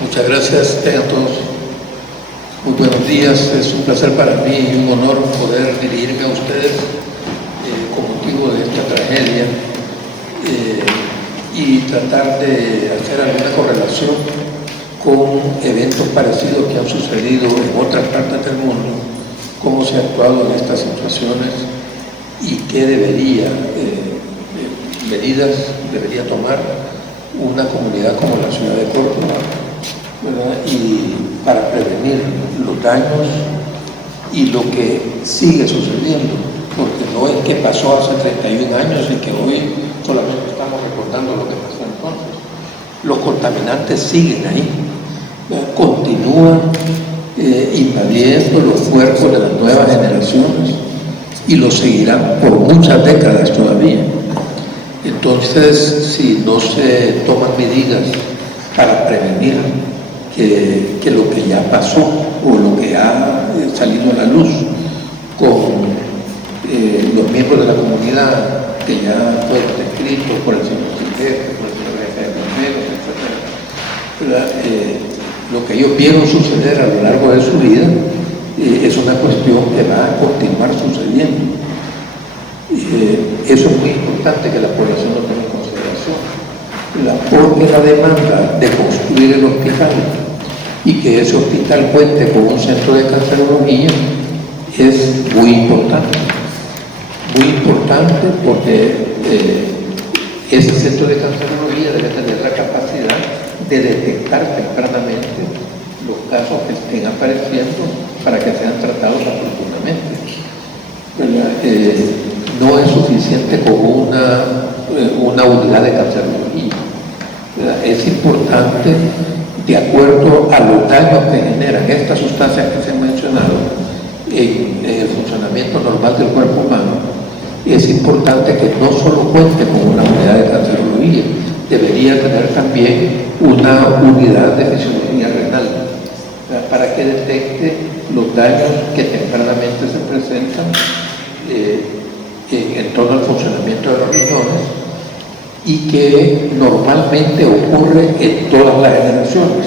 Muchas gracias, tengan todos muy buenos días. Es un placer para mí y un honor poder dirigirme a ustedes con motivo de esta tragedia y tratar de hacer alguna correlación con eventos parecidos que han sucedido en otras partes del mundo, cómo se ha actuado en estas situaciones y qué medidas debería tomar una comunidad como la ciudad de Córdoba, ¿verdad? Y para prevenir los daños y lo que sigue sucediendo, porque no es que pasó hace 31 años y que hoy solamente estamos recordando lo que pasó entonces. Los contaminantes siguen ahí, ¿verdad? Continúan invadiendo los cuerpos de las nuevas generaciones y lo seguirán por muchas décadas todavía. Entonces, si no se toman medidas para prevenir que lo que ya pasó o lo que ha salido a la luz con los miembros de la comunidad que ya fueron descritos por el señor Silvestre, por el señor jefe de bomberos, etc. Lo que ellos vieron suceder a lo largo de su vida es una cuestión que va a continuar sucediendo. Eso es muy importante que la población lo tenga en consideración, porque la demanda de construir el hospital y que ese hospital cuente con un centro de cancerología es muy importante porque ese centro de cancerología debe tener la capacidad de detectar tempranamente los casos que estén apareciendo para que sean tratados oportunamente. No es suficiente como una unidad de cancerología. Es importante, de acuerdo a los daños que generan estas sustancias que se han mencionado en el funcionamiento normal del cuerpo humano, es importante que no solo cuente con una unidad de cancerología, debería tener también una unidad de fisiología renal, para que detecte los daños que tempranamente se presentan en torno al funcionamiento de los riñones y que normalmente ocurre en todas las generaciones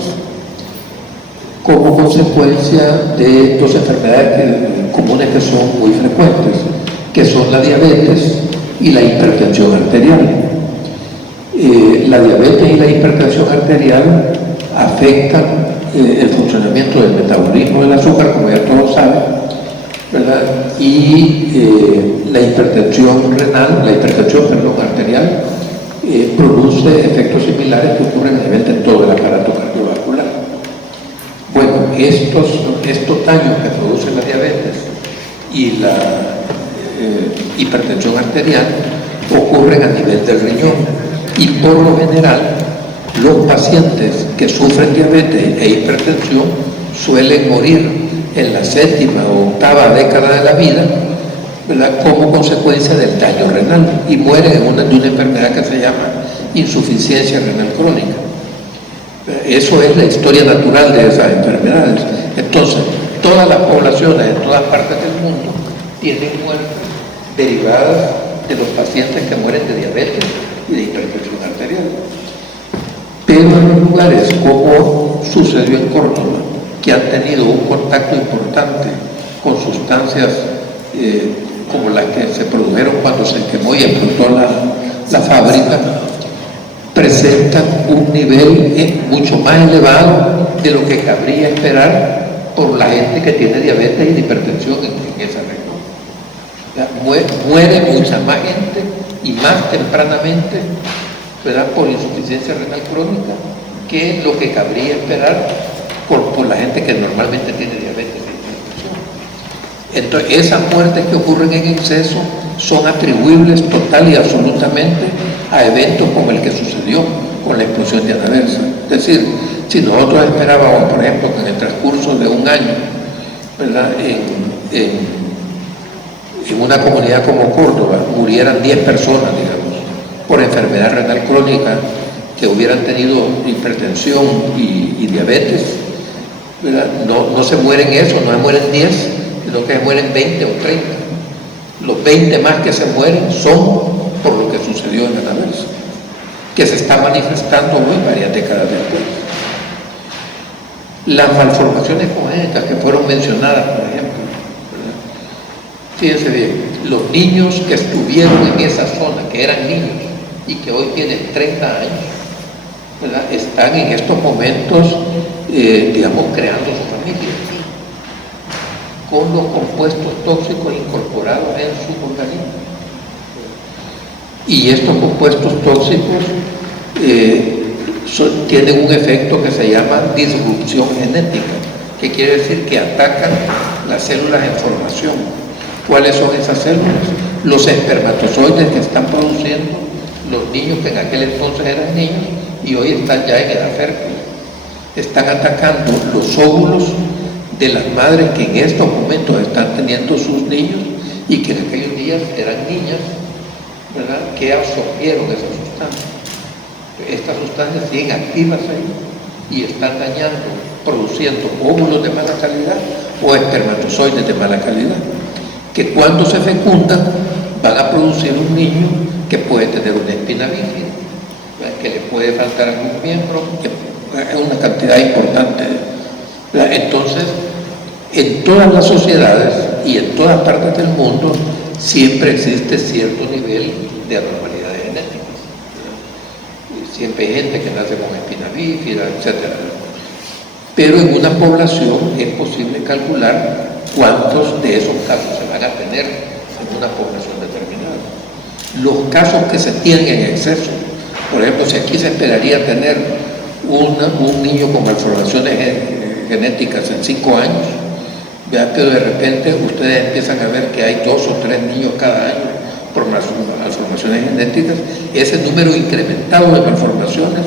como consecuencia de dos enfermedades comunes que son muy frecuentes, que son la diabetes y la hipertensión arterial. La diabetes y la hipertensión arterial afectan el funcionamiento del metabolismo del azúcar, como ya todos saben, ¿verdad? Y la hipertensión arterial produce efectos similares que ocurren a nivel de todo el aparato cardiovascular. Bueno, estos daños que produce la diabetes y la hipertensión arterial ocurren a nivel del riñón y por lo general los pacientes que sufren diabetes e hipertensión suelen morir en la séptima o octava década de la vida, ¿verdad? Como consecuencia del daño renal y mueren de una enfermedad que se llama insuficiencia renal crónica. Eso es la historia natural de esas enfermedades. Entonces, todas las poblaciones en todas partes del mundo tienen muertes derivadas de los pacientes que mueren de diabetes y de hipertensión arterial. Pero en los lugares como sucedió en Córdoba, que han tenido un contacto importante con sustancias como las que se produjeron cuando se quemó y explotó la fábrica, presentan un nivel mucho más elevado de lo que cabría esperar por la gente que tiene diabetes y hipertensión en esa región. Muere mucha más gente y más tempranamente, ¿verdad?, por insuficiencia renal crónica que lo que cabría esperar por la gente que normalmente tiene diabetes y hipertensión. Entonces, esas muertes que ocurren en exceso son atribuibles total y absolutamente a eventos como el que sucedió con la explosión de Anaversa. Es decir, si nosotros esperábamos, por ejemplo, que en el transcurso de un año, ¿verdad?, en una comunidad como Córdoba murieran 10 personas, digamos, por enfermedad renal crónica, que hubieran tenido hipertensión y diabetes, ¿verdad? No se mueren eso, no se mueren 10, sino que se mueren 20 o 30. Los 20 más que se mueren son por lo que sucedió en Anaversa, que se está manifestando hoy varias décadas después. Las malformaciones congénitas que fueron mencionadas, por ejemplo, ¿verdad? Fíjense bien, los niños que estuvieron en esa zona, que eran niños y que hoy tienen 30 años, ¿verdad?, están en estos momentos, digamos, creando su familia con los compuestos tóxicos incorporados en su organismo. Y estos compuestos tóxicos tienen un efecto que se llama disrupción genética, que quiere decir que atacan las células en formación. ¿Cuáles son esas células? Los espermatozoides que están produciendo los niños que en aquel entonces eran niños y hoy están ya en edad fértil. Están atacando los óvulos de las madres que en estos momentos están teniendo sus niños y que en aquellos días eran niñas, ¿verdad?, que absorbieron esa sustancia. Estas sustancias siguen activas ahí y están dañando, produciendo óvulos de mala calidad o espermatozoides de mala calidad, que cuando se fecundan van a producir un niño que puede tener una espina bífida, que le puede faltar algún miembro, que es una cantidad importante. Entonces, en todas las sociedades y en todas partes del mundo siempre existe cierto nivel de anormalidades genéticas. Siempre hay gente que nace con espina bífida, etc. Pero en una población es posible calcular cuántos de esos casos se van a tener en una población determinada. Los casos que se tienen en exceso, por ejemplo, si aquí se esperaría tener un niño con malformaciones genéticas en 5 años, ya que de repente ustedes empiezan a ver que hay 2 o 3 niños cada año por malformaciones genéticas, ese número incrementado de malformaciones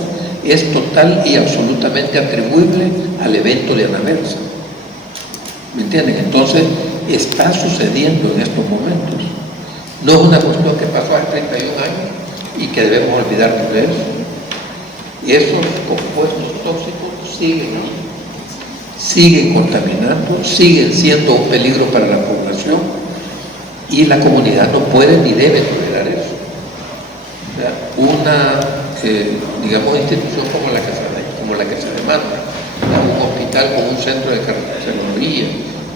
es total y absolutamente atribuible al evento de anaversa. ¿Me entienden? Entonces, está sucediendo en estos momentos. No es una cuestión que pasó hace 31 años y que debemos olvidarnos de eso. Esos compuestos tóxicos siguen contaminando, siguen siendo un peligro para la población y la comunidad no puede ni debe tolerar eso. O sea, una, digamos, institución como la que se demanda, un hospital con un centro de cardiología,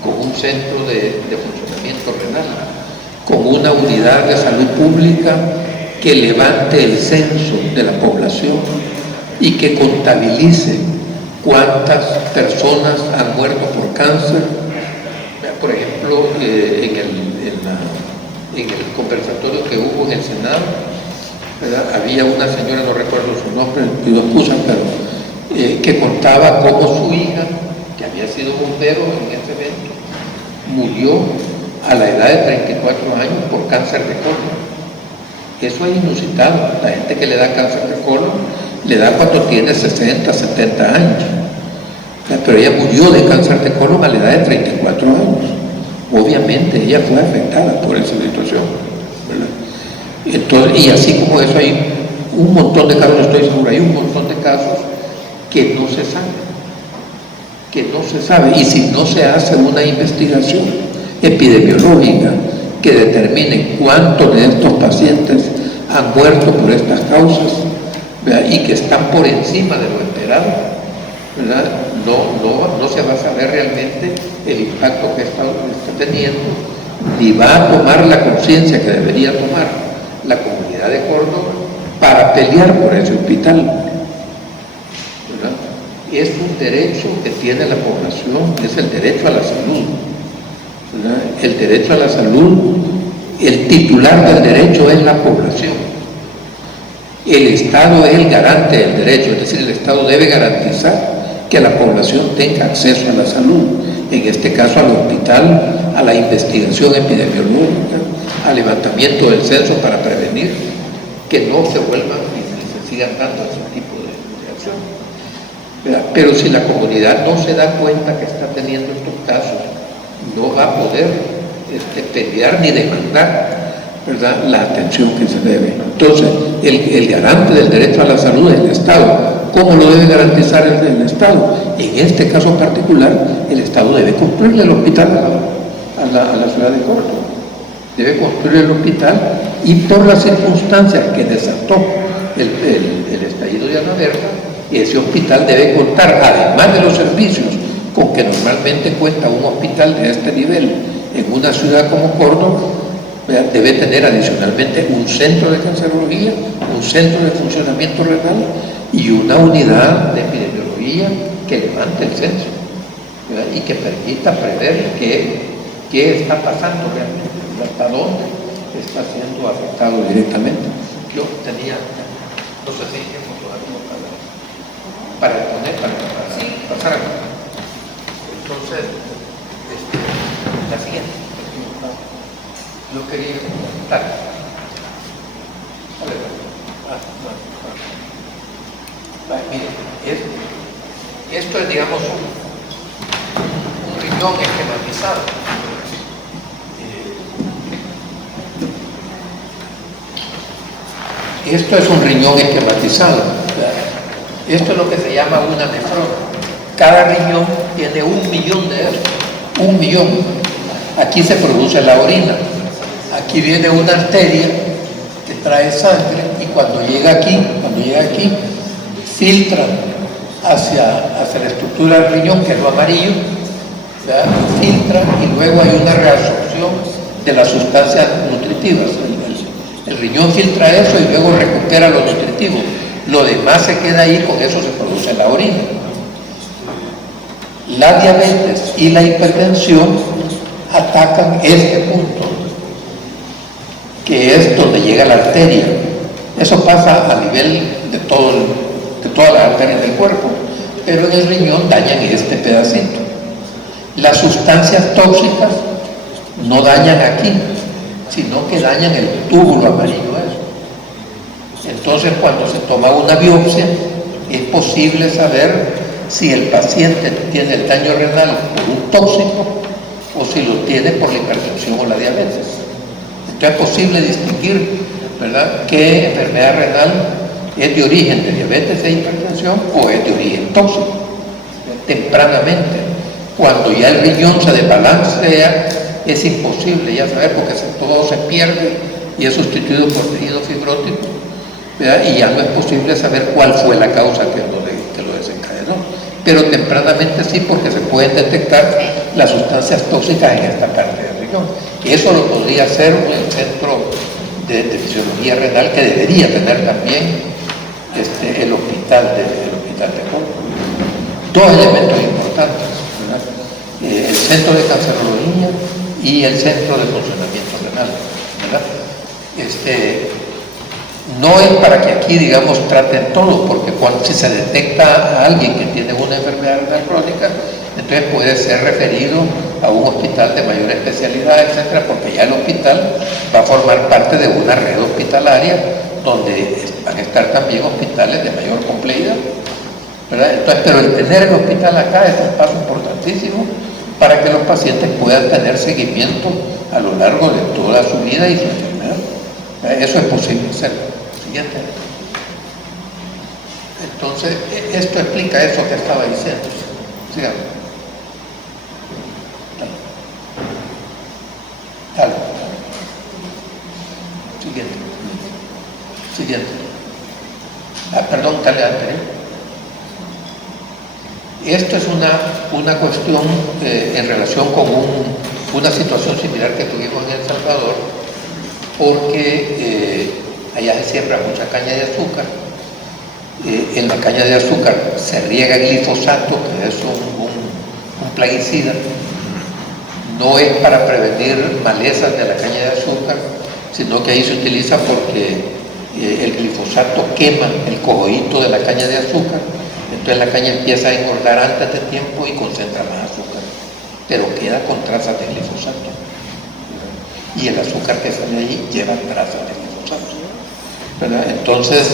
con un centro de funcionamiento renal, con una unidad de salud pública que levante el censo de la población y que contabilice cuántas personas han muerto por cáncer. Por ejemplo, en el conversatorio que hubo en el Senado, ¿verdad?, había una señora, no recuerdo su nombre, pido excusas, pero que contaba cómo su hija, que había sido bombero en ese evento, murió a la edad de 34 años por cáncer de colon. Eso es inusitado. La gente que le da cáncer de colon le da cuando tiene 60, 70 años. Pero ella murió de cáncer de colon a la edad de 34 años. Obviamente ella fue afectada por esa situación, ¿verdad? Entonces, y así como eso hay un montón de casos, estoy seguro, hay un montón de casos que no se sabe, y si no se hace una investigación epidemiológica que determine cuántos de estos pacientes han muerto por estas causas, ¿verdad?, y que están por encima de lo esperado, ¿verdad?, no se va a saber realmente el impacto que está teniendo, ni va a tomar la conciencia que debería tomar la comunidad de Córdoba para pelear por ese hospital, ¿verdad? Es un derecho que tiene la población, es el derecho a la salud, ¿verdad? El derecho a la salud, el titular del derecho es la población. El Estado es el garante del derecho, es decir, el Estado debe garantizar que la población tenga acceso a la salud, en este caso al hospital, a la investigación epidemiológica, al levantamiento del censo para prevenir que no se vuelvan y se sigan dando ese tipo de acciones. Pero si la comunidad no se da cuenta que está teniendo estos casos, no va a poder pelear ni demandar, ¿verdad?, la atención que se debe. Entonces, el garante del derecho a la salud es el Estado. ¿Cómo lo debe garantizar el Estado? En este caso particular, el Estado debe construirle el hospital a la ciudad de Córdoba. Debe construir el hospital y por las circunstancias que desató el estallido de Anaversa, ese hospital debe contar, además de los servicios con que normalmente cuenta un hospital de este nivel en una ciudad como Córdoba, debe tener adicionalmente un centro de cancerología, un centro de funcionamiento renal y una unidad de epidemiología que levante el censo, ¿verdad? Y que permita prever qué está pasando realmente, hasta dónde está siendo afectado directamente. Yo tenía, no sé si tiempo todavía para exponer, para pasar. Entonces, la siguiente. Yo quería comentar. Mire, esto es, digamos, un riñón esquematizado. Esto es un riñón esquematizado. Esto es lo que se llama una nefrona. Cada riñón tiene 1 millón de esos. 1 millón. Aquí se produce la orina. Aquí viene una arteria que trae sangre y cuando llega aquí, filtra hacia la estructura del riñón, que es lo amarillo, ¿verdad? Filtra y luego hay una reabsorción de las sustancias nutritivas. El riñón filtra eso y luego recupera lo nutritivo. Lo demás se queda ahí, con eso se produce la orina. La diabetes y la hipertensión atacan este punto, que es donde llega la arteria. Eso pasa a nivel de todas las arterias del cuerpo, pero en el riñón dañan este pedacito. Las sustancias tóxicas no dañan aquí, sino que dañan el túbulo amarillo. Entonces, cuando se toma una biopsia, es posible saber si el paciente tiene el daño renal por un tóxico o si lo tiene por la hipertensión o la diabetes. Entonces, es posible distinguir, ¿verdad?, qué enfermedad renal es de origen de diabetes e hipertensión o es de origen tóxico. Tempranamente, cuando ya el riñón se desbalancea, es imposible ya saber, porque todo se pierde y es sustituido por tejido fibrótico, ¿verdad? Y ya no es posible saber cuál fue la causa que lo desencadenó. Pero tempranamente sí, porque se pueden detectar las sustancias tóxicas en esta parte del riñón. Eso lo podría hacer un centro de fisiología renal, que debería tener también el hospital de Córdoba. Dos elementos importantes, ¿verdad? El centro de cancerología y el centro de funcionamiento renal, ¿verdad? No es para que aquí, digamos, traten todo, porque si se detecta a alguien que tiene una enfermedad renal crónica, entonces puede ser referido a un hospital de mayor especialidad, etcétera, porque ya el hospital va a formar parte de una red hospitalaria donde van a estar también hospitales de mayor complejidad, ¿verdad? Entonces, pero el tener el hospital acá es un paso importantísimo para que los pacientes puedan tener seguimiento a lo largo de toda su vida y su enfermedad. Eso es posible hacerlo. Siguiente. Entonces, esto explica eso que estaba diciendo. Sigamos. Dale. Siguiente. Perdón, dale antes. Esto es una cuestión en relación con una situación similar que tuvimos en El Salvador, porque allá se siembra mucha caña de azúcar. En la caña de azúcar se riega glifosato, que es un plaguicida. No es para prevenir malezas de la caña de azúcar, sino que ahí se utiliza porque el glifosato quema el cogolito de la caña de azúcar. Entonces la caña empieza a engordar antes de tiempo y concentra más azúcar, pero queda con trazas de glifosato. Y el azúcar que sale ahí lleva trazas de glifosato, ¿verdad? Entonces,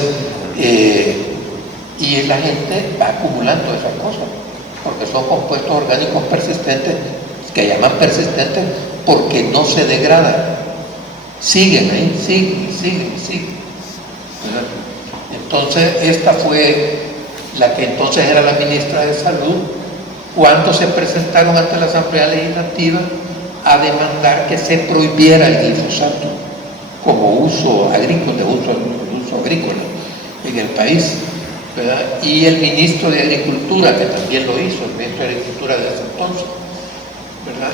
y la gente va acumulando esas cosas, porque son compuestos orgánicos persistentes, que llaman persistentes porque no se degradan. Siguen ahí, siguen, ¿verdad? Entonces, esta fue la que entonces era la ministra de Salud, cuando se presentaron ante la Asamblea Legislativa a demandar que se prohibiera el glifosato como uso agrícola, en el país. ¿verdad? Y el ministro de Agricultura, que también lo hizo, el ministro de Agricultura de ese entonces, ¿verdad?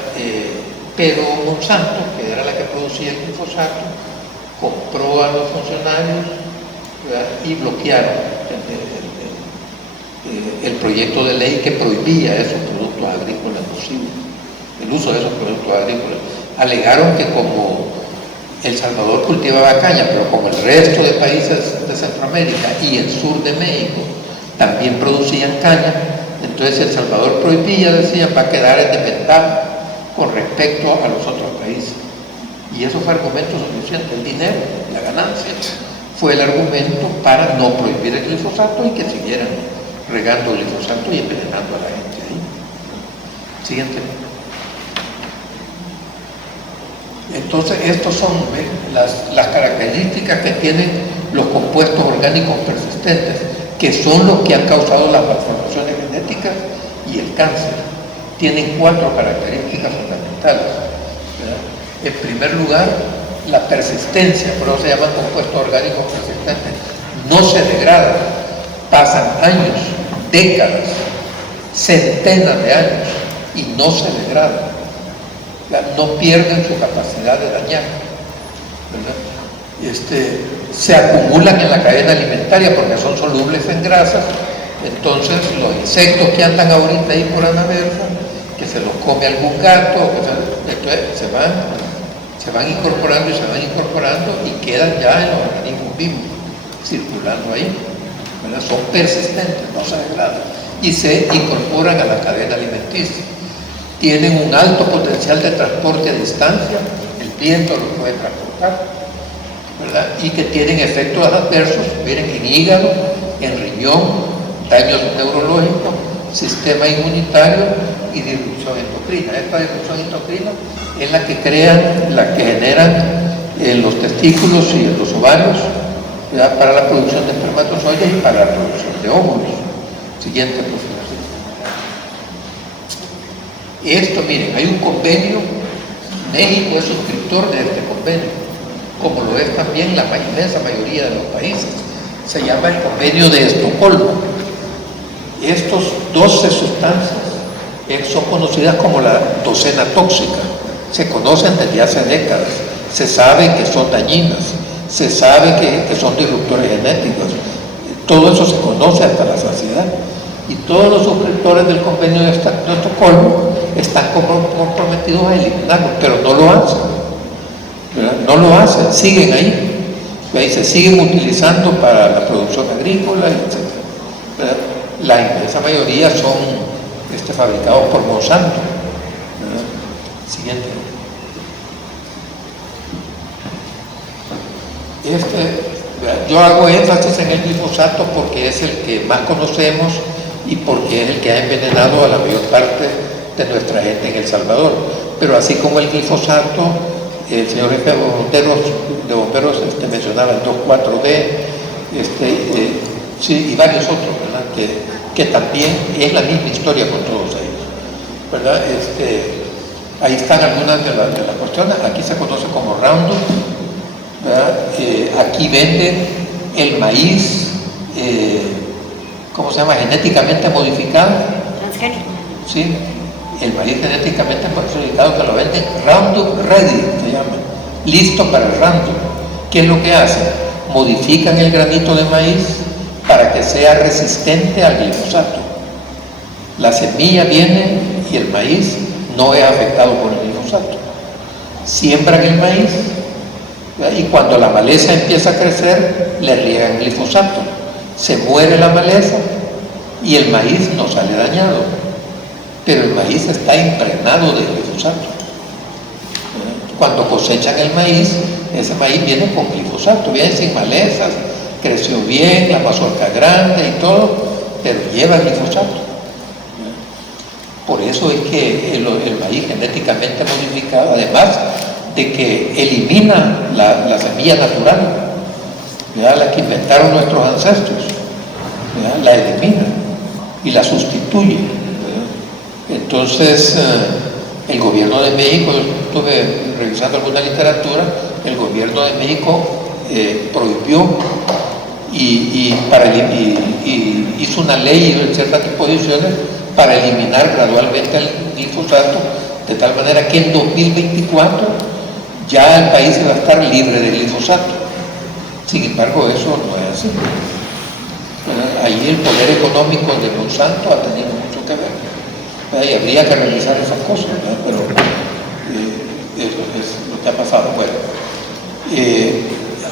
Pero Monsanto, que era la que producía el glifosato, compró a los funcionarios, ¿verdad? Y bloquearon el proyecto de ley que prohibía esos productos agrícolas nocivos, el uso de esos productos agrícolas. Alegaron que como El Salvador cultivaba caña, pero como el resto de países de Centroamérica y el sur de México también producían caña, entonces El Salvador prohibía, decían, va a quedar en desventaja con respecto a los otros países. Y eso fue argumento suficiente. El dinero, la ganancia, fue el argumento para no prohibir el glifosato y que siguieran regando el glifosato y envenenando a la gente ahí. Siguiente. Entonces, estas son las características que tienen los compuestos orgánicos persistentes, que son los que han causado las malformaciones genéticas y el cáncer. Tienen 4 características fundamentales, ¿verdad? En primer lugar, la persistencia, por eso se llaman compuestos orgánicos persistentes. No se degradan, pasan años, décadas, centenas de años y no se degradan. No pierden su capacidad de dañar, ¿verdad? Se acumulan en la cadena alimentaria porque son solubles en grasas. Entonces los insectos que andan ahorita ahí por Anaversa, que se los come algún gato, se van incorporando y quedan ya en los organismos vivos circulando ahí, ¿verdad? Son persistentes, no se degradan y se incorporan a la cadena alimenticia. Tienen un alto potencial de transporte a distancia, el viento los puede transportar, ¿verdad? Y que tienen efectos adversos, miren, en hígado, en riñón, daños neurológicos, sistema inmunitario y disrupción endocrina. Esta disrupción endocrina es la que generan los testículos y los ovarios, ¿verdad? Para la producción de espermatozoides y para la producción de óvulos. Siguiente, por favor. Esto, miren, hay un convenio, México es suscriptor de este convenio, como lo es también la inmensa mayoría de los países. Se llama el Convenio de Estocolmo. Estos 12 sustancias son conocidas como la docena tóxica. Se conocen desde hace décadas. Se sabe que son dañinas, se sabe que son disruptores genéticos. Todo eso se conoce hasta la saciedad. Y todos los suscriptores del Convenio de Estocolmo están comprometidos a eliminarlo, pero no lo hacen, ¿verdad? No lo hacen, siguen ahí, ¿verdad? Y se siguen utilizando para la producción agrícola, etc., ¿verdad? La inmensa mayoría son fabricados por Monsanto, ¿verdad? Siguiente. ¿Verdad? Yo hago énfasis en el glifosato porque es el que más conocemos y porque es el que ha envenenado a la mayor parte de nuestra gente en El Salvador. Pero así como el glifosato, el señor jefe de bomberos mencionaba el 2,4-D, sí, y varios otros, ¿verdad? Que también es la misma historia con todos ellos, ¿verdad? Ahí están algunas de las cuestiones. Aquí se conoce como Roundup, ¿verdad? Aquí venden el maíz, ¿cómo se llama? Genéticamente modificado. Transgénico. Sí, el maíz genéticamente modificado, que lo venden Roundup Ready, se llama, listo para el Roundup. ¿Qué es lo que hacen? Modifican el granito de maíz para que sea resistente al glifosato. La semilla viene y el maíz no es afectado por el glifosato. Siembran el maíz, ¿verdad? Y cuando la maleza empieza a crecer, le riegan glifosato. Se muere la maleza y el maíz no sale dañado, pero el maíz está impregnado de glifosato. Cuando cosechan el maíz, ese maíz viene con glifosato, viene sin malezas, creció bien, la mazorca grande y todo, pero lleva glifosato. Por eso es que el maíz genéticamente modificado, además de que elimina la semilla natural, ¿verdad? La que inventaron nuestros ancestros, ¿verdad? La elimina y la sustituye, ¿verdad? Entonces, el gobierno de México, yo estuve revisando alguna literatura, el gobierno de México prohibió y y hizo una ley en ciertas disposiciones para eliminar gradualmente el glifosato, de tal manera que en 2024 ya el país iba a estar libre de glifosato. Sin embargo, eso no es así. Ahí el poder económico de Monsanto ha tenido mucho que ver, y habría que revisar esas cosas, ¿verdad? Pero eso es lo que ha pasado. Bueno,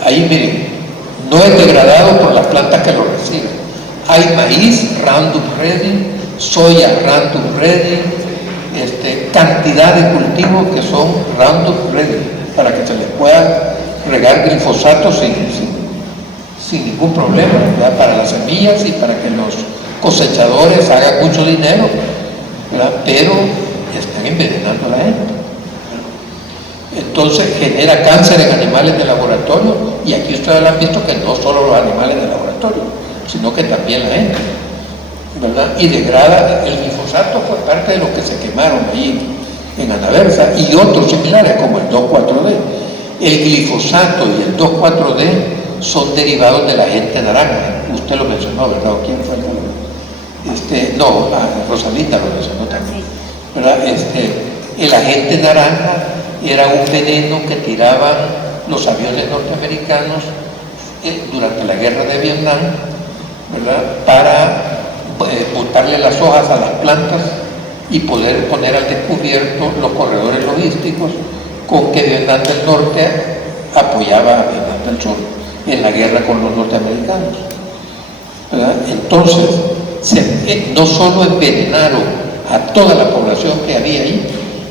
ahí miren, no es degradado por las plantas que lo reciben. Hay maíz Roundup Ready, soya Roundup Ready, cantidad de cultivos que son Roundup Ready para que se les pueda regar glifosato sin ningún problema, ¿verdad? Para las semillas y para que los cosechadores hagan mucho dinero, ¿verdad? Pero están envenenando a la gente. Entonces genera cáncer en animales de laboratorio, y aquí ustedes han visto que no solo los animales de laboratorio, sino que también la gente, ¿verdad? Y degrada. El glifosato fue parte de los que se quemaron ahí en Anaversa y otros similares como el 2,4-D. El glifosato y el 2,4-D son derivados del agente naranja. Usted lo mencionó, ¿verdad? ¿Quién fue el que Rosalinda lo mencionó también, ¿verdad? El agente naranja era un veneno que tiraban los aviones norteamericanos durante la guerra de Vietnam, ¿verdad? Para botarle las hojas a las plantas y poder poner al descubierto los corredores logísticos con que Vietnam del Norte apoyaba a Vietnam del Sur en la guerra con los norteamericanos, ¿verdad? Entonces, no solo envenenaron a toda la población que había ahí,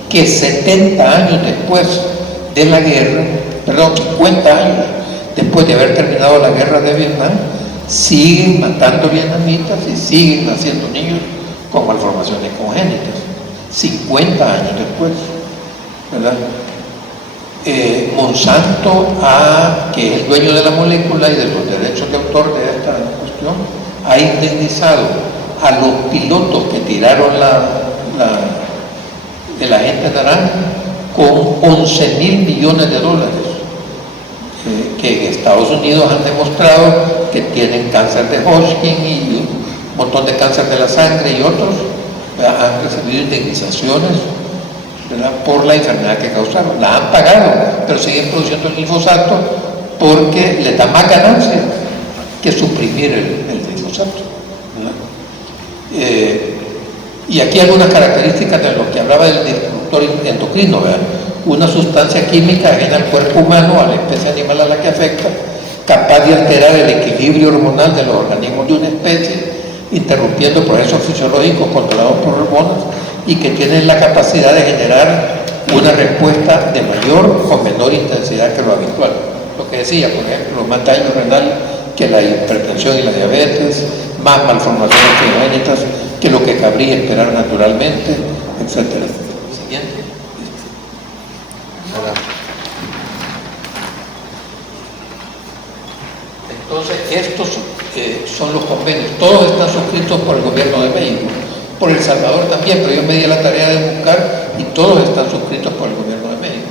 que 70 años después de la guerra, 50 años después de haber terminado la guerra de Vietnam, siguen matando vietnamitas y siguen naciendo niños con malformaciones congénitas, 50 años después, ¿verdad? Monsanto, que es el dueño de la molécula y de los derechos de autor de esta cuestión, ha indemnizado a los pilotos que tiraron el agente naranja con 11.000 millones de dólares, que en Estados Unidos han demostrado que tienen cáncer de Hodgkin y un montón de cáncer de la sangre y otros, han recibido indemnizaciones, ¿verdad? Por la enfermedad que causaron. La han pagado, pero siguen produciendo el glifosato porque les da más ganancia que suprimir el glifosato, ¿verdad? Y aquí algunas características de lo que hablaba del disruptor endocrino, ¿verdad? Una sustancia química ajena al cuerpo humano, a la especie animal a la que afecta, capaz de alterar el equilibrio hormonal de los organismos de una especie, interrumpiendo procesos fisiológicos controlados por hormonas, y que tienen la capacidad de generar una respuesta de mayor o menor intensidad que lo habitual. Lo que decía, por ejemplo, más daño renal que la hipertensión y la diabetes, más malformaciones congénitas que lo que cabría esperar naturalmente, etc. Siguiente. Entonces, estos son los convenios. Todos están suscritos por el gobierno de México, por El Salvador también, pero yo me di la tarea de buscar y todos están suscritos por el gobierno de México.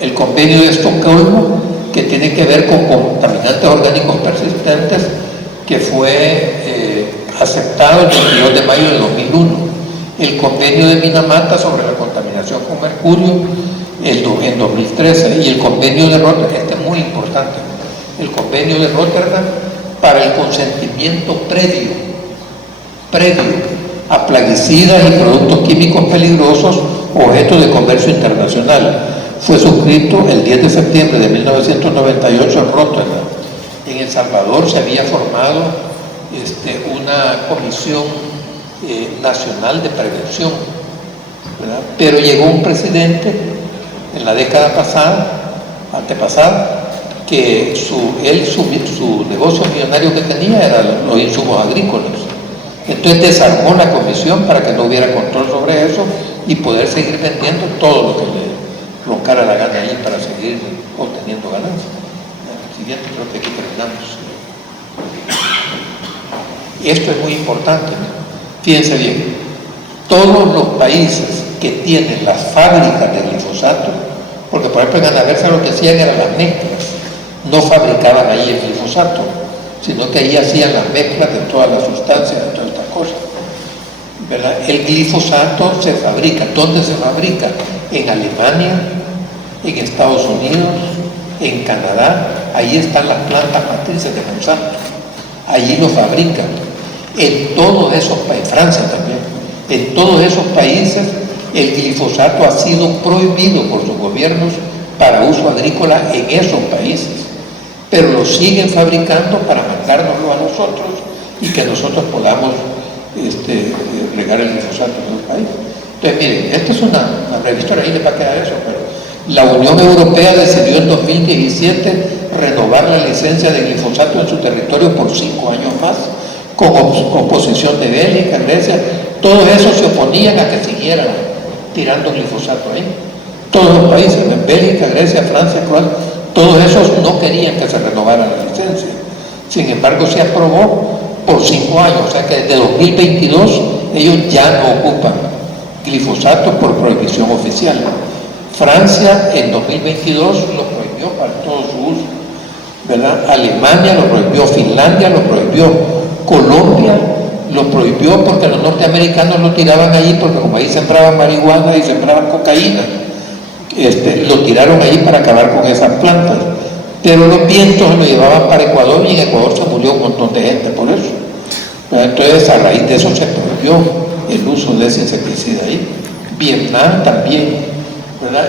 El convenio de Estocolmo, que tiene que ver con contaminantes orgánicos persistentes, que fue aceptado el 22 de mayo de 2001. El convenio de Minamata sobre la contaminación con mercurio en 2013, y el convenio de Rotterdam, este es muy importante, el convenio de Rotterdam para el consentimiento previo a plaguicidas y productos químicos peligrosos objeto de comercio internacional. Fue suscrito el 10 de septiembre de 1998 en Rotterdam. En El Salvador se había formado una comisión nacional de prevención, ¿verdad? Pero llegó un presidente en la década antepasada, que su negocio millonario que tenía eran los insumos agrícolas. Entonces desarmó la comisión para que no hubiera control sobre eso y poder seguir vendiendo todo lo que le roncara la gana ahí para seguir obteniendo ganancias. Siguiente, creo que aquí terminamos. Esto es muy importante, ¿no? Fíjense bien, todos los países que tienen las fábricas de glifosato, porque por ejemplo en Anaversa lo que hacían eran las mezclas, no fabricaban ahí el glifosato, sino que ahí hacían las mezclas de todas las sustancias, de todas estas cosas, ¿verdad? El glifosato se fabrica. ¿Dónde se fabrica? En Alemania, en Estados Unidos, en Canadá. Ahí están las plantas matrices de Monsanto. Allí lo fabrican. En todos esos países, Francia también, en todos esos países el glifosato ha sido prohibido por sus gobiernos para uso agrícola en esos países, pero lo siguen fabricando para mandárnoslo a nosotros y que nosotros podamos regar el glifosato en los países. Entonces, miren, esta es una breve historia, ahí les va a quedar eso, pero la Unión Europea decidió en 2017 renovar la licencia de glifosato en su territorio por 5 años más, con oposición de Bélgica, Grecia. Todos esos se oponían a que siguieran tirando glifosato ahí. Todos los países, Bélgica, Grecia, Francia, Croacia, todos esos no querían que se renovara la licencia. Sin embargo, se aprobó por 5 años, o sea que desde 2022 ellos ya no ocupan glifosato por prohibición oficial. Francia en 2022 lo prohibió para todo su uso, ¿verdad? Alemania lo prohibió, Finlandia lo prohibió, Colombia lo prohibió porque los norteamericanos lo tiraban allí, porque como ahí sembraban marihuana y sembraban cocaína, lo tiraron allí para acabar con esas plantas. Pero los vientos lo llevaban para Ecuador y en Ecuador se murió un montón de gente por eso. Entonces, a raíz de eso se prohibió el uso de ese insecticida ahí. Vietnam también, ¿verdad?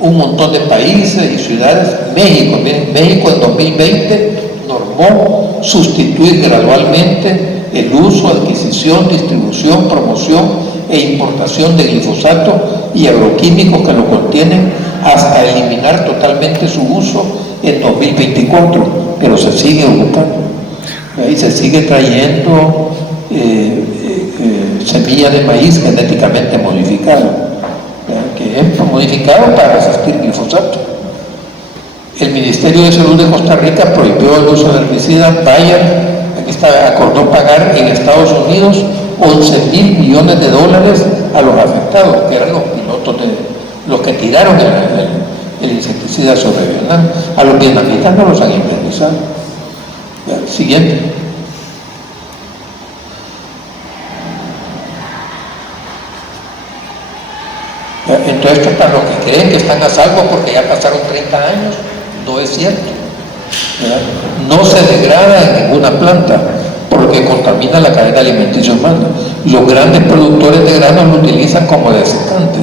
Un montón de países y ciudades. México, miren, México en 2020 normó sustituir gradualmente el uso, adquisición, distribución, promoción e importación de glifosato y agroquímicos que lo contienen hasta eliminar totalmente su uso en 2024, pero se sigue ocupando. Ahí se sigue trayendo semilla de maíz genéticamente modificada, que es modificado para resistir glifosato. El Ministerio de Salud de Costa Rica prohibió el uso de herbicida. Bayer acordó pagar en Estados Unidos $11.000 millones a los afectados, que eran los pilotos de los que tiraron el insecticida sobre Vietnam. A los vietnamitas no los han indemnizado. Siguiente. Entonces, esto para los que creen que están a salvo porque ya pasaron 30 años, no es cierto. No se degrada en ninguna planta porque contamina la cadena alimenticia humana. Los grandes productores de granos lo utilizan como desecante,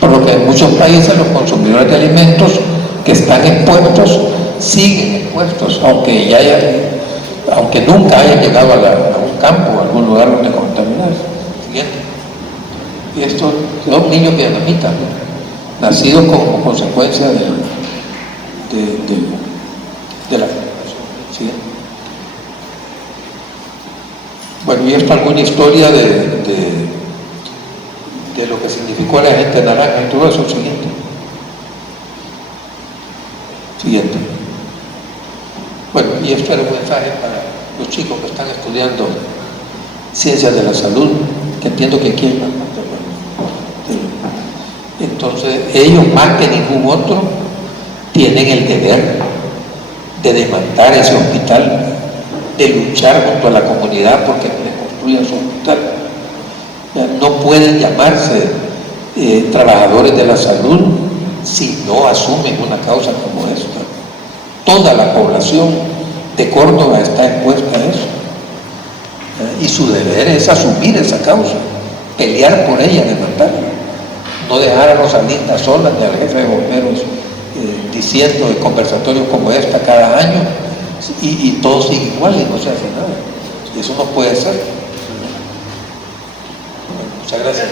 por lo que en muchos países los consumidores de alimentos que están expuestos siguen expuestos, aunque nunca hayan llegado a un campo o a algún lugar donde contaminarse. Siguiente. Y estos son niños vietnamitas, ¿no? Nacidos como consecuencia de la fermentación. ¿Sí? Bueno, y esto es alguna historia de lo que significó la gente naranja y todo eso. Siguiente. Siguiente. Bueno, y esto era un mensaje para los chicos que están estudiando ciencias de la salud, que entiendo que aquí hay más. Entonces, ellos más que ningún otro tienen el deber de demandar ese hospital, de luchar junto a la comunidad porque le construyan su hospital. No pueden llamarse trabajadores de la salud si no asumen una causa como esta. Toda la población de Córdoba está expuesta a eso. Y su deber es asumir esa causa, pelear por ella, demandarla. No dejar a los salinas solas ni al jefe de bomberos diciendo de conversatorios como esta cada año y todo sigue igual y no se hace nada. Y eso no puede ser. Bueno, muchas gracias.